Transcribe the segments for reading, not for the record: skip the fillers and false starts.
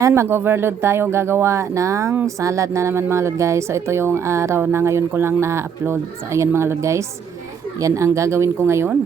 And mag-overload tayo, gagawa ng salad na naman mga lord guys. So ito yung araw na ngayon ko lang na-upload. So ayan mga lord guys. Yan ang gagawin ko ngayon.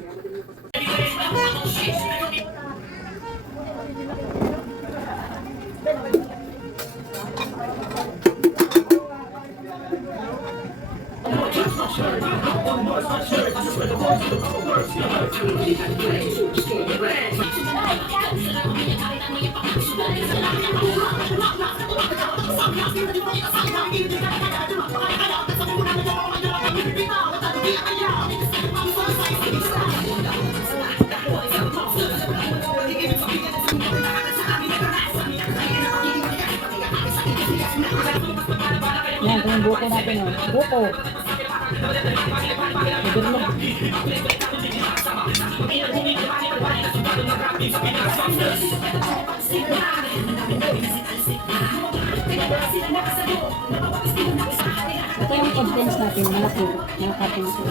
Yan, ito yung buko natin. Oh. Buko. Ito yung contents natin. Malaki. Malakating ito.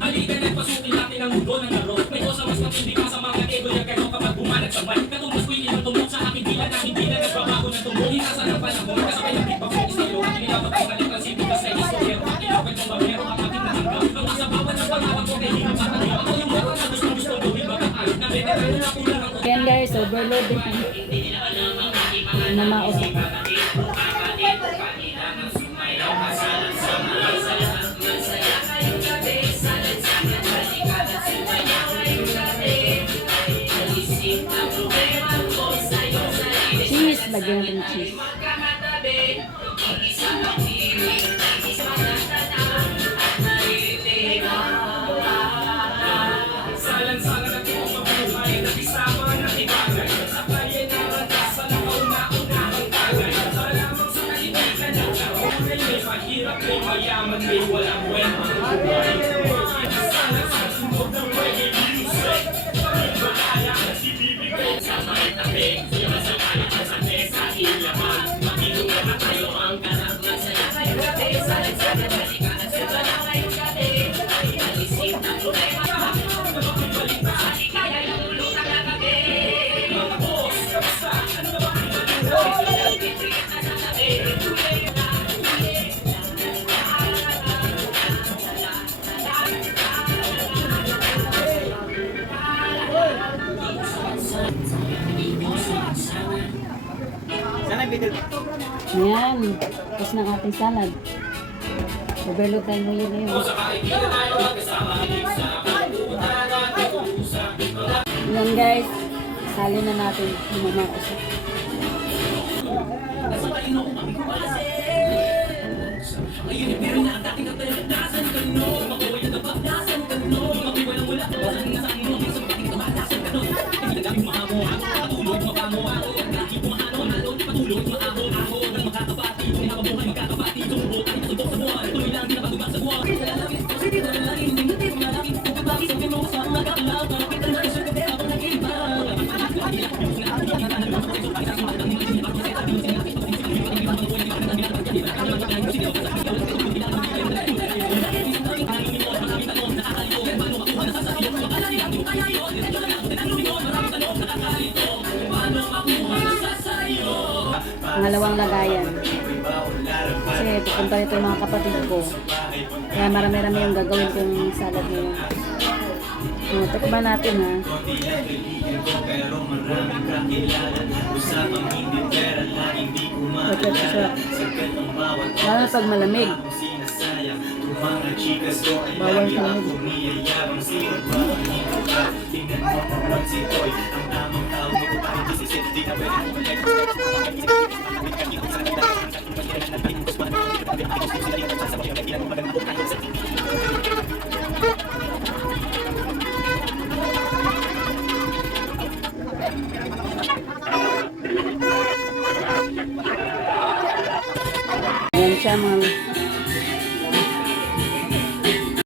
Halika na, pasukin natin ang mundo ng laro. May kosa mas matindi pa sa mga ego niya kayo kapag bumanat sa mic. Katumbas ko'y ilang tumbok sa aking dila na hindi na nagbabago ng tumbok. Hinasarapan ako, kasabay ng tibak ng estilo. Kinilabot ang balik ng sipika sa istorya. Ilawin ko mamero ang aking nahanggap. Ang masabawan ng pangarap ko kay hindi mataliw. Ako yung meron na gusto gawin bataan. Na veteran na kulang ako. Yan guys, overload din. Namaos ako. Cheese, lagyan natin ng cheese. Ayan, tapos ng ating salad. Overload tayo mo yun ngayon. Ayan guys, salin na natin yung mga uso. Pangalawang lagayan. Kasi pupunta nito yung mga kapatid ko. Kaya marami-rami yung gagawin kong salad ngayon. Tikman natin ha. Ito siya. Lalo pag malamig. Bawal sa lamig. Ayan siya mga